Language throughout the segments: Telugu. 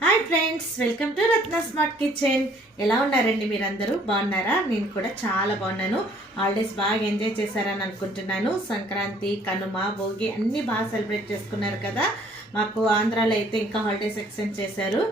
Hi friends welcome to Ratna smart kitchen. ఎలా ఉన్నారండి మీరందరూ? బాగున్నారా? నేను కూడా చాలా బాగున్నాను. హాలిడేస్ బాగా ఎంజాయ్ చేశారని అనుకుంటున్నాను. సంక్రాంతి కనుమ భోగి అన్నీ బాగా సెలబ్రేట్ చేసుకున్నారు కదా. మాకు ఆంధ్రాలో అయితే ఇంకా హాలిడేస్ ఎక్స్టెండ్ చేశారు.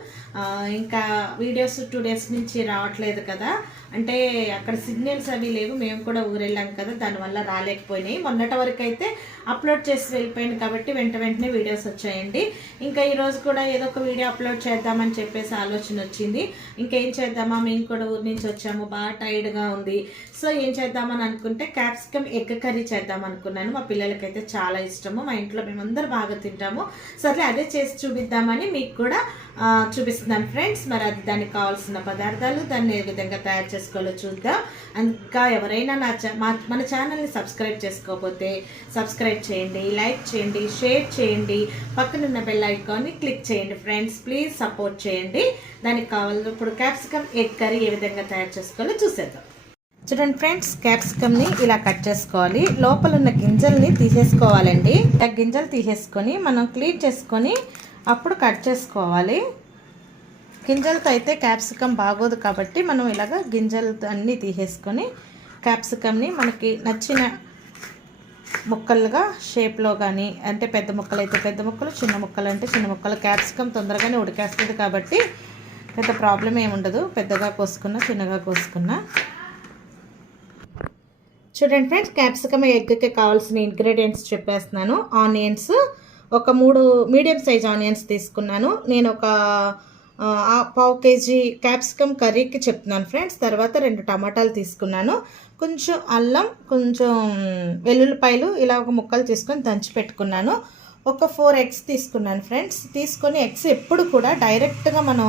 ఇంకా వీడియోస్ టూ డేస్ నుంచి రావట్లేదు కదా. అంటే అక్కడ సిగ్నల్స్ అవి లేవు. మేము కూడా ఊరెళ్ళాం కదా. దానివల్ల రాలేకపోయినాయి. మొన్నటి వరకు అయితే అప్లోడ్ చేసి వెళ్ళిపోయింది కాబట్టి వెంట వెంటనే వీడియోస్ వచ్చాయండి. ఇంకా ఈరోజు కూడా ఏదో ఒక వీడియో అప్లోడ్ చేద్దామని చెప్పేసి ఆలోచన వచ్చింది. ఇంకా ఏం చేద్దామా? మేము కూడా ఊరి నుంచి వచ్చాము. బాగా టైర్డ్గా ఉంది. సో ఏం చేద్దామని అనుకుంటే క్యాప్సికమ్ ఎగ్ కర్రీ చేద్దాం అనుకున్నాను. మా పిల్లలకైతే చాలా ఇష్టము. మా ఇంట్లో మేమందరూ బాగా తింటాము. సో సరే అదే చేసి చూపిద్దామని మీకు కూడా చూపిస్తున్నాను ఫ్రెండ్స్. మరి అది దానికి కావాల్సిన పదార్థాలు దాన్ని ఏ విధంగా తయారు చేసుకోవాలో చూద్దాం. ఇంకా ఎవరైనా నా మన ఛానల్ని సబ్స్క్రైబ్ చేసుకోకపోతే సబ్స్క్రైబ్ చేయండి లైక్ చేయండి షేర్ చేయండి. పక్కనున్న బెల్ ఐకాన్ని క్లిక్ చేయండి ఫ్రెండ్స్. ప్లీజ్ సపోర్ట్ చేయండి. దానికి కావాలి ఇప్పుడు క్యాప్సికమ్ ఎగ్ కర్రీ ఏ విధంగా తయారు చేసుకోవాలో చూసేద్దాం. చూడండి ఫ్రెండ్స్ క్యాప్సికమ్ని ఇలా కట్ చేసుకోవాలి. లోపల ఉన్న గింజల్ని తీసేసుకోవాలండి. ఆ గింజలు తీసేసుకొని మనం క్లీన్ చేసుకొని అప్పుడు కట్ చేసుకోవాలి. గింజలతో అయితే క్యాప్సికమ్ బాగోదు కాబట్టి మనం ఇలాగ గింజలతో అన్నీ తీసేసుకొని క్యాప్సికమ్ని మనకి నచ్చిన ముక్కలుగా షేప్లో కానీ అంటే పెద్ద ముక్కలు అయితే పెద్ద ముక్కలు చిన్న ముక్కలు అంటే చిన్న ముక్కలు క్యాప్సికమ్ తొందరగానే ఉడికేస్తుంది కాబట్టి పెద్ద ప్రాబ్లం ఏమి ఉండదు పెద్దగా కోసుకున్నా చిన్నగా కోసుకున్నా చూడండి ఫ్రెండ్స్ క్యాప్సికమ్ ఎగ్కి కావాల్సిన ఇంగ్రీడియంట్స్ చెప్పేస్తున్నాను. ఆనియన్స్ ఒక మూడు మీడియం సైజ్ ఆనియన్స్ తీసుకున్నాను. నేను ఒక పావు కేజీ క్యాప్సికమ్ కర్రీకి చెప్తున్నాను ఫ్రెండ్స్. తర్వాత రెండు టమాటాలు తీసుకున్నాను. కొంచెం అల్లం కొంచెం వెల్లుల్లిపాయలు ఇలా ఒక ముక్కలు తీసుకొని దంచి పెట్టుకున్నాను. ఒక ఫోర్ ఎగ్స్ తీసుకున్నాను ఫ్రెండ్స్. తీసుకొని ఎగ్స్ ఎప్పుడు కూడా డైరెక్ట్గా మనం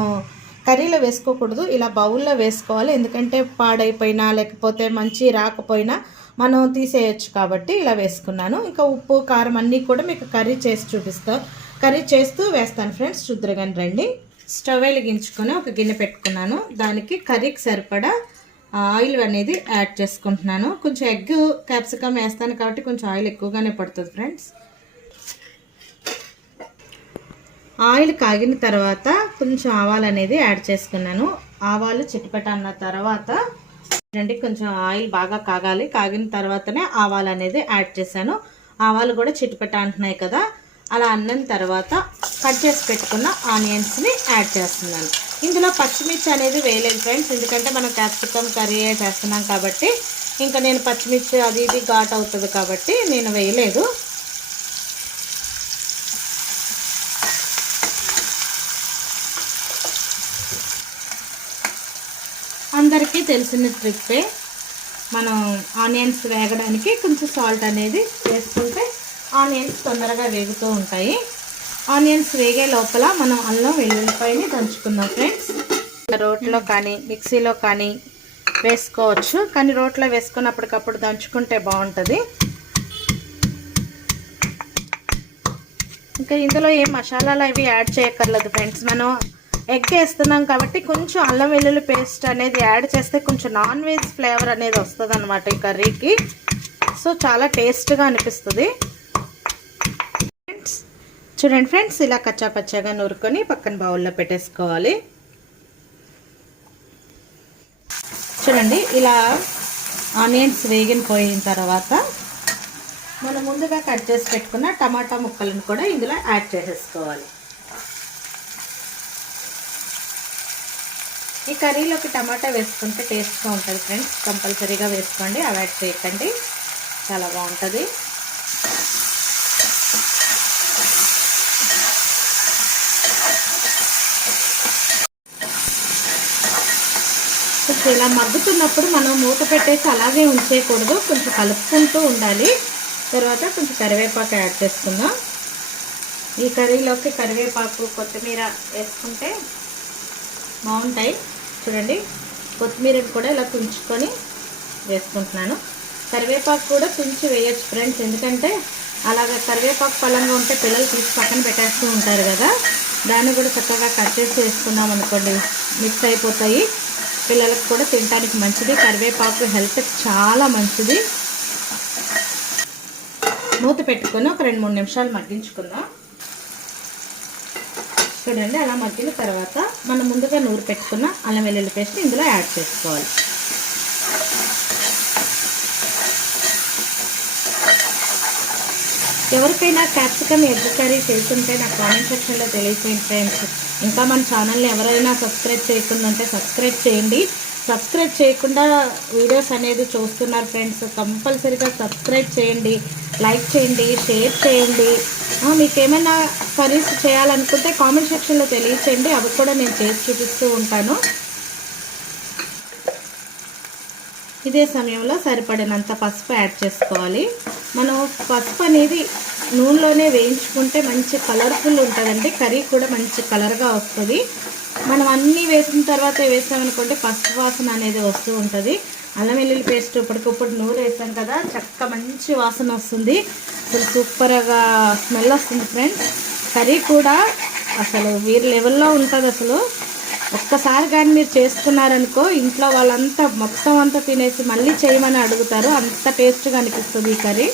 కర్రీలో వేసుకోకూడదు. ఇలా బౌల్లో వేసుకోవాలి. ఎందుకంటే పాడైపోయినా లేకపోతే మంచి రాకపోయినా మనం తీసేయచ్చు కాబట్టి ఇలా వేసుకున్నాను. ఇంకా ఉప్పు కారం అన్నీ కూడా మీకు కర్రీ చేసి చూపిస్తా. కర్రీ చేస్తూ వేస్తాను ఫ్రెండ్స్. చూద్దరుగాని రండి. స్టవ్ వెలిగించుకొని ఒక గిన్నె పెట్టుకున్నాను. దానికి కర్రీకి సరిపడా ఆయిల్ అనేది యాడ్ చేసుకుంటున్నాను. కొంచెం ఎగ్ క్యాప్సికమ్ వేస్తాను కాబట్టి కొంచెం ఆయిల్ ఎక్కువగానే పడుతుంది ఫ్రెండ్స్. ఆయిల్ కాగిన తర్వాత కొంచెం ఆవాలు అనేది యాడ్ చేసుకున్నాను. ఆవాలు చిటపట అన్న తర్వాత అంటే కొంచెం ఆయిల్ బాగా కాగాలి. కాగిన తర్వాతనే ఆవాలు అనేది యాడ్ చేశాను. ఆవాలు కూడా చిట్టుపెట్ట అంటున్నాయి కదా. అలా అన్నం తర్వాత కట్ చేసి పెట్టుకున్న ఆనియన్స్ని యాడ్ చేస్తున్నాను. ఇందులో పచ్చిమిర్చి అనేది వేయలేదు ఫ్రెండ్స్. ఎందుకంటే మనం క్యాప్సికమ్ కర్రీ చేస్తున్నాం కాబట్టి ఇంకా నేను పచ్చిమిర్చి అది ఇది ఘాట్ అవుతుంది కాబట్టి నేను వేయలేదు. తెలిసిన ట్రిప్పే. మనం ఆనియన్స్ వేగడానికి కొంచెం సాల్ట్ అనేది వేసుకుంటే ఆనియన్స్ తొందరగా వేగుతూ ఉంటాయి. ఆనియన్స్ వేగే లోపల మనం అల్లం వెల్లుల్లిపాయని దంచుకుందాం ఫ్రెండ్స్. రోట్లో కానీ మిక్సీలో కానీ వేసుకోవచ్చు. కానీ రోట్లో వేసుకున్నప్పటికప్పుడు దంచుకుంటే బాగుంటుంది. ఇంకా ఇందులో ఏం మసాలాలు అవి యాడ్ చేయక్కర్లేదు ఫ్రెండ్స్. మనం ఎగ్ వేస్తున్నాం కాబట్టి కొంచెం అల్లం వెల్లుల్లి పేస్ట్ అనేది యాడ్ చేస్తే కొంచెం నాన్ వెజ్ ఫ్లేవర్ అనేది వస్తుంది అనమాట ఈ కర్రీకి. సో చాలా టేస్ట్గా అనిపిస్తుంది. ఫ్రెండ్స్ చూడండి ఫ్రెండ్స్ ఇలా కచ్చా పచ్చాగా నూరుకొని పక్కన బౌల్లో పెట్టేసుకోవాలి. చూడండి ఇలా ఆనియన్స్ వేగిన పోయిన తర్వాత మనం ముందుగా కట్ చేసి పెట్టుకున్న టమాటా ముక్కలను కూడా ఇందులో యాడ్ చేసేసుకోవాలి. ఈ కర్రీలోకి టమాటా వేసుకుంటే టేస్ట్గా ఉంటుంది ఫ్రెండ్స్. కంపల్సరీగా వేసుకోండి. అవాయిడ్ చేయకండి. చాలా బాగుంటుంది. కొంచెం ఇలా మగ్గుతున్నప్పుడు మనం మూత పెట్టేసి అలాగే ఉంచేయకూడదు. కొంచెం కలుపుకుంటూ ఉండాలి. తర్వాత కొంచెం కరివేపాకు యాడ్ చేసుకుందాం. ఈ కర్రీలోకి కరివేపాకు కొత్తిమీర వేసుకుంటే బాగుంటాయి. చూడండి. కొత్తిమీరని కూడా ఇలా తుంచుకొని వేసుకుంటున్నాను. కరివేపాకు కూడా తుంచి వేయచ్చు ఫ్రెండ్స్ ఎందుకంటే అలాగ కరివేపాకు పళ్ళంగా ఉంటే పిల్లలు తీసి పక్కన పెట్టేస్తూ ఉంటారు కదా. దాన్ని కూడా చక్కగా కట్ చేసి వేసుకున్నాం అనుకోండి మిక్స్ అయిపోతాయి. పిల్లలకు కూడా తినడానికి మంచిది. కరివేపాకు హెల్త్ చాలా మంచిది. మూత పెట్టుకొని ఒక రెండు మూడు నిమిషాలు మగ్గించుకుందాం. చూడండి అలా మగ్గిన తర్వాత మనం ముందుగా నూరు పెట్టుకున్న అల్లం వెల్లుల్లి పేస్ట్ ఇందులో యాడ్ చేసుకోవాలి. ఎవరికైనా క్యాప్సికమ్ ఎగ్ కర్రీ చేస్తుంటే నాకు కామెంట్ సెక్షన్లో తెలియచేయండి ఫ్రెండ్స్. ఇంకా మన ఛానల్ని ఎవరైనా సబ్స్క్రైబ్ చేయకుండా ఉంటే సబ్స్క్రైబ్ చేయండి. సబ్స్క్రైబ్ చేయకుండా వీడియోస్ అనేది చూస్తున్నారు ఫ్రెండ్స్ కంపల్సరీగా సబ్స్క్రైబ్ చేయండి లైక్ చేయండి షేర్ చేయండి. మీకు ఏమైనా కర్రీస్ చేయాలనుకుంటే కామెంట్ సెక్షన్లో తెలియచేయండి అవి కూడా నేను చేసి చూపిస్తూ ఉంటాను. ఇదే సమయంలో సరిపడినంత పసుపు యాడ్ చేసుకోవాలి. మనం పసుపు అనేది నూనెలోనే వేయించుకుంటే మంచి కలర్ఫుల్ ఉంటుందండి కర్రీ కూడా మంచి కలర్గా వస్తుంది. మనం అన్నీ వేసిన తర్వాత వేసామనుకుంటే పసుపు వాసన అనేది వస్తూ ఉంటుంది. అల్లం వెల్లుల్లి పేస్ట్ ఇప్పటికప్పుడు నూనె వేసాం కదా చక్క మంచి వాసన వస్తుంది. అసలు సూపర్గా స్మెల్ వస్తుంది ఫ్రెండ్స్. కర్రీ కూడా అసలు వీరి లెవెల్లో ఉంటుంది అసలు. ఒక్కసారి కానీ మీరు చేసుకున్నారనుకో ఇంట్లో వాళ్ళంతా మొత్తం అంతా తినేసి మళ్ళీ చేయమని అడుగుతారు. అంత టేస్ట్గా అనిపిస్తుంది ఈ కర్రీ.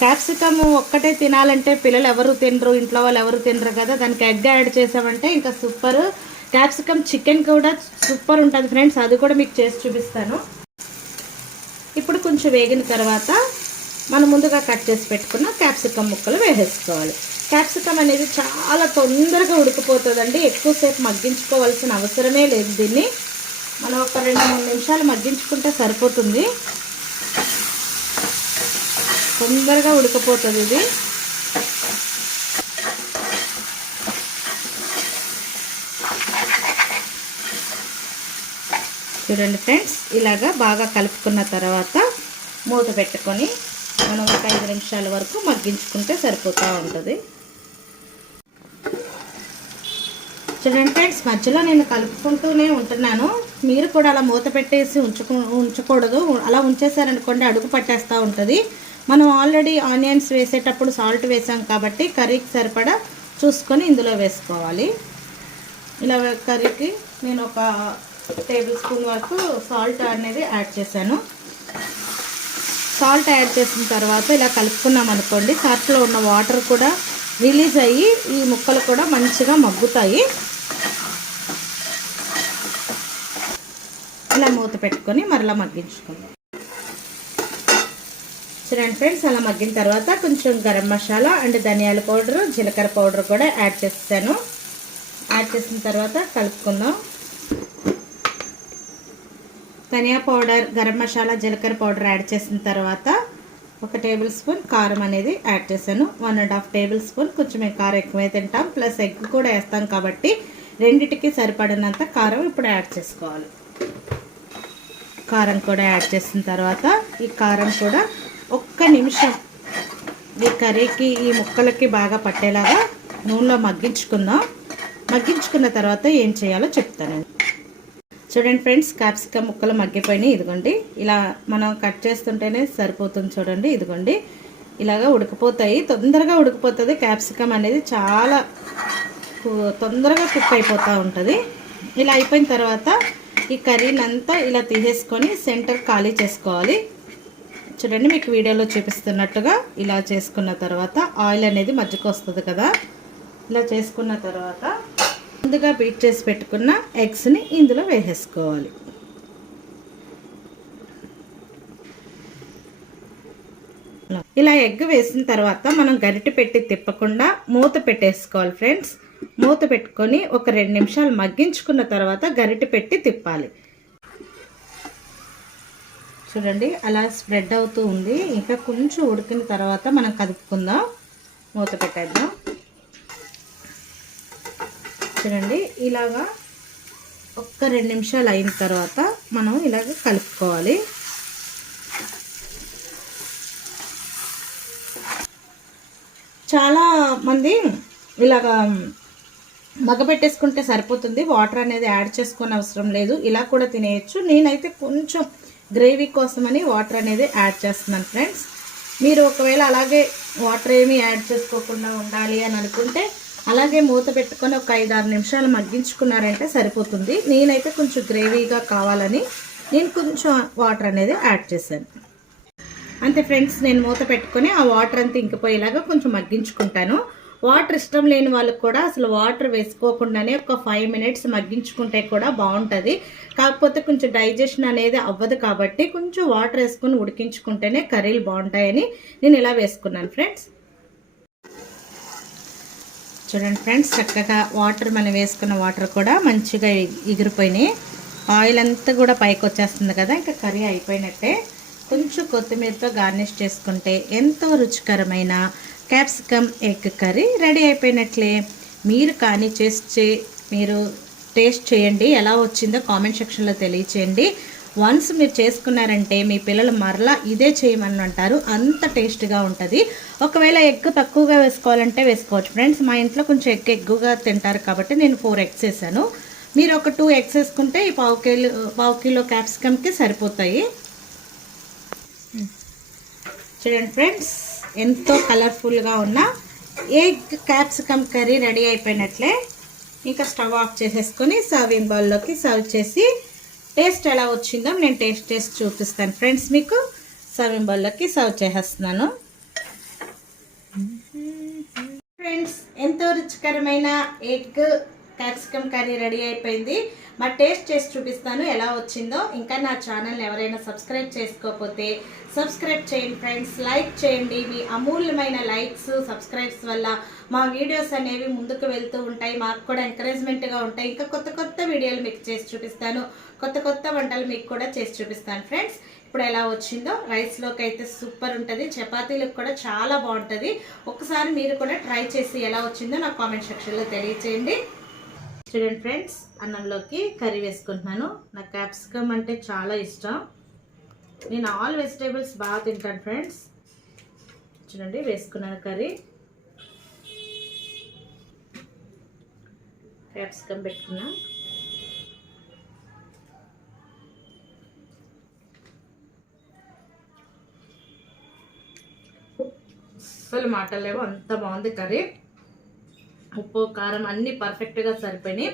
క్యాప్సికమ్ ఒక్కటే తినాలంటే పిల్లలు ఎవరు తినరు ఇంట్లో వాళ్ళు ఎవరు తినరు కదా దానికి ఎగ్ యాడ్ చేసామంటే ఇంకా సూపర్. క్యాప్సికమ్ చికెన్ కూడా సూపర్ ఉంటుంది ఫ్రెండ్స్. అది కూడా మీకు చేసి చూపిస్తాను. ఇప్పుడు కొంచెం వేగిన తర్వాత మనం ముందుగా కట్ చేసి పెట్టుకున్న క్యాప్సికమ్ ముక్కలు వేసేసుకోవాలి. క్యాప్సికమ్ అనేది చాలా తొందరగా ఉడికిపోతుందండి. ఎక్కువసేపు మగ్గించుకోవాల్సిన అవసరమే లేదు దీన్ని. మనం ఒక రెండు మూడు నిమిషాలు మగ్గించుకుంటే సరిపోతుంది. తొందరగా ఉడికిపోతుంది ఇది. చూడండి ఫ్రెండ్స్ ఇలాగా బాగా కలుపుకున్న తర్వాత మూత పెట్టుకొని మనం ఒక ఐదు నిమిషాల వరకు మగ్గించుకుంటే సరిపోతూ ఉంటుంది. చూడండి ఫ్రెండ్స్ మధ్యలో నేను కలుపుకుంటూనే ఉంటున్నాను. మీరు కూడా అలా మూత పెట్టేసి ఉంచుకు ఉంచకూడదు. అలా ఉంచేసారనుకోండి అడుగు పట్టేస్తూ ఉంటుంది. మనం ఆల్రెడీ ఆనియన్స్ వేసేటప్పుడు సాల్ట్ వేసాం కాబట్టి కర్రీకి సరిపడా చూసుకొని ఇందులో వేసుకోవాలి. ఇలా కర్రీకి నేను ఒక టేబుల్ స్పూన్ వరకు సాల్ట్ అనేది యాడ్ చేశాను. సాల్ట్ యాడ్ చేసిన తర్వాత ఇలా కలుపుకున్నాం అనుకోండి సాల్ట్లో ఉన్న వాటర్ కూడా రిలీజ్ అయ్యి ఈ ముక్కలు కూడా మంచిగా మగ్గుతాయి. ఇలా మూత పెట్టుకొని మరలా మగ్గించుకుందాం. చూడండి ఫ్రెండ్స్ అలా మగ్గిన తర్వాత కొంచెం గరం మసాలా అండ్ ధనియాల పౌడర్ జీలకర్ర పౌడర్ కూడా యాడ్ చేస్తాను యాడ్ చేసిన తర్వాత కలుపుకుందాం. ధనియా పౌడర్ గరం మసాలా జీలకర్ర పౌడర్ యాడ్ చేసిన తర్వాత ఒక టేబుల్ స్పూన్ కారం అనేది యాడ్ చేశాను. One and half tablespoon కొంచెం మేము కారం ఎక్కువే తింటాం. ప్లస్ ఎగ్ కూడా వేస్తాం కాబట్టి రెండిటికి సరిపడినంత కారం ఇప్పుడు యాడ్ చేసుకోవాలి. కారం కూడా యాడ్ చేసిన తర్వాత ఈ కారం కూడా ఒక్క నిమిషం ఈ కర్రీకి ఈ ముక్కలకి బాగా పట్టేలాగా నూనెలో మగ్గించుకుందాం. మగ్గించుకున్న తర్వాత ఏం చేయాలో చెప్తాను చూడండి ఫ్రెండ్స్ క్యాప్సికమ్ ముక్కలు మగ్గిపోయినాయి. ఇదిగోండి ఇలా మనం కట్ చేస్తుంటేనే సరిపోతుంది చూడండి. ఇదిగోండి ఇలాగా ఉడికిపోతాయి. తొందరగా ఉడికిపోతుంది. క్యాప్సికమ్ అనేది చాలా తొందరగా కుక్ అయిపోతూ ఉంటుంది. ఇలా అయిపోయిన తర్వాత ఈ కర్రీని అంతా ఇలా తీసేసుకొని సెంటర్ ఖాళీ చేసుకోవాలి. చూడండి మీకు వీడియోలో చూపిస్తున్నట్టుగా ఇలా చేసుకున్న తర్వాత ఆయిల్ అనేది మజ్జిగ వస్తుంది కదా. ఇలా చేసుకున్న తర్వాత ముందుగా బీట్ చేసి పెట్టుకున్న ఎగ్స్ని ఇందులో వేసేసుకోవాలి. ఇలా ఎగ్ వేసిన తర్వాత మనం గరిటె పెట్టి తిప్పకుండా మూత పెట్టేసుకోవాలి ఫ్రెండ్స్ మూత పెట్టుకొని ఒక రెండు నిమిషాలు మగ్గించుకున్న తర్వాత గరిటె పెట్టి తిప్పాలి. చూడండి అలా స్ప్రెడ్ అవుతూ ఉంది. ఇంకా కొంచెం ఉడికిన తర్వాత మనం కదుపుకుందాం. మూత పెట్టేద్దాం. చూడండి. ఇలాగా ఒక్క రెండు నిమిషాలు అయిన తర్వాత మనం ఇలాగ కలుపుకోవాలి. చాలా మంది ఇలాగా మగపెట్టేసుకుంటే సరిపోతుంది. వాటర్ అనేది యాడ్ చేసుకునే అవసరం లేదు. ఇలా కూడా తినేయచ్చు. నేనైతే కొంచెం గ్రేవీ కోసమని వాటర్ అనేది యాడ్ చేస్తున్నాను ఫ్రెండ్స్. మీరు ఒకవేళ అలాగే వాటర్ ఏమీ యాడ్ చేసుకోకుండా ఉండాలి అని అనుకుంటే అలాగే మూత పెట్టుకొని ఒక ఐదు ఆరు నిమిషాలు మగ్గించుకున్నారంటే సరిపోతుంది. నేనైతే కొంచెం గ్రేవీగా కావాలని నేను కొంచెం వాటర్ అనేది యాడ్ చేశాను. అంతే ఫ్రెండ్స్ నేను మూత పెట్టుకొని ఆ వాటర్ అంతా ఇంకిపోయేలాగా కొంచెం మగ్గించుకుంటాను. వాటర్ ఇష్టం లేని వాళ్ళకి కూడా అసలు వాటర్ వేసుకోకుండానే ఒక ఫైవ్ మినిట్స్ మగ్గించుకుంటే కూడా బాగుంటుంది. కాకపోతే కొంచెం డైజెషన్ అనేది అవ్వదు కాబట్టి కొంచెం వాటర్ వేసుకుని ఉడికించుకుంటేనే కర్రీలు బాగుంటాయని నేను ఇలా వేసుకున్నాను ఫ్రెండ్స్. చూడండి ఫ్రెండ్స్ చక్కగా వాటర్ మనం వేసుకున్న వాటర్ కూడా మంచిగా ఎగిరిపోయినాయి ఆయిల్ అంతా కూడా పైకి వచ్చేస్తుంది కదా ఇంకా కర్రీ అయిపోయినట్టే. కొంచెం కొత్తిమీరతో గార్నిష్ చేసుకుంటే ఎంతో రుచికరమైన క్యాప్సికమ్ ఎగ్ కర్రీ రెడీ అయిపోయినట్లే. మీరు కానీ చేసి మీరు టేస్ట్ చేయండి ఎలా వచ్చిందో కామెంట్ సెక్షన్లో తెలియచేయండి. వన్స్ మీరు చేసుకున్నారంటే మీ పిల్లలు మరలా ఇదే చేయమని అంటారు. అంత టేస్ట్గా ఉంటుంది. ఒకవేళ ఎగ్ తక్కువగా వేసుకోవాలంటే వేసుకోవచ్చు. ఫ్రెండ్స్ మా ఇంట్లో కొంచెం ఎగ్ ఎక్కువగా తింటారు కాబట్టి నేను ఫోర్ ఎగ్స్ వేసాను. మీరు ఒక టూ ఎగ్స్ వేసుకుంటే ఈ పావు కిలో పావు కిలో క్యాప్సికమ్కి సరిపోతాయి. చూడండి ఫ్రెండ్స్ ఎంతో కలర్ఫుల్గా ఉన్న ఎగ్ క్యాప్సికమ్ కర్రీ రెడీ అయిపోయినట్లే. ఇంకా స్టవ్ ఆఫ్ చేసేసుకొని సర్వింగ్ బౌల్లోకి సర్వ్ చేసి టేస్ట్ ఎలా వచ్చిందో నేను టేస్ట్ టేస్ట్ చూపిస్తాను. ఫ్రెండ్స్ మీకు సర్వింగ్ బౌల్లోకి సర్వ్ చేసేస్తున్నాను ఫ్రెండ్స్ ఎంతో రుచికరమైన ఎగ్ క్యాప్సికమ్ కర్రీ రెడీ అయిపోయింది. మా టేస్ట్ చేసి చూపిస్తాను ఎలా వచ్చిందో. ఇంకా నా ఛానల్ ఎవరైనా సబ్స్క్రైబ్ చేసుకోకపోతే సబ్స్క్రైబ్ చేయండి ఫ్రెండ్స్. లైక్ చేయండి. మీ అమూల్యమైన లైక్స్ సబ్స్క్రైబ్స్ వల్ల మా వీడియోస్ అనేవి ముందుకు వెళ్తూ ఉంటాయి. మాకు కూడా ఎంకరేజ్మెంట్గా ఉంటాయి. ఇంకా కొత్త కొత్త వీడియోలు మీకు చేసి చూపిస్తాను. కొత్త కొత్త వంటలు మీకు కూడా చేసి చూపిస్తాను ఫ్రెండ్స్. ఇప్పుడు ఎలా వచ్చిందో. రైస్లోకి అయితే సూపర్ ఉంటుంది. చపాతీలకు కూడా చాలా బాగుంటుంది. ఒకసారి మీరు కూడా ట్రై చేసి ఎలా వచ్చిందో నాకు కామెంట్ సెక్షన్లో తెలియచేయండి. చూడండి ఫ్రెండ్స్ అన్నంలోకి కర్రీ వేసుకుంటున్నాను. నాకు క్యాప్సికమ్ అంటే చాలా ఇష్టం. నేను ఆల్ వెజిటేబుల్స్ బాగా తింటాను ఫ్రెండ్స్. చూడండి వేసుకున్నాను కర్రీ. క్యాప్సికమ్ పెట్టుకున్నా. అసలు మాటలేవో అంత బాగుంది కర్రీ. ఉప్పు కారం అన్నీ పర్ఫెక్ట్గా సరిపోయినాయి.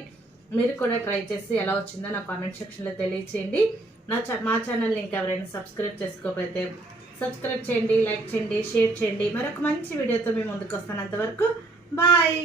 మీరు కూడా ట్రై చేసి ఎలా వచ్చిందో నా కామెంట్ సెక్షన్లో తెలియచేయండి. నా మా ఛానల్ని ఇంకా ఎవరైనా సబ్స్క్రైబ్ చేసుకోకపోతే సబ్స్క్రైబ్ చేయండి లైక్ చేయండి షేర్ చేయండి. మరొక మంచి వీడియోతో మేము ముందుకు వస్తాను. అంతవరకు బాయ్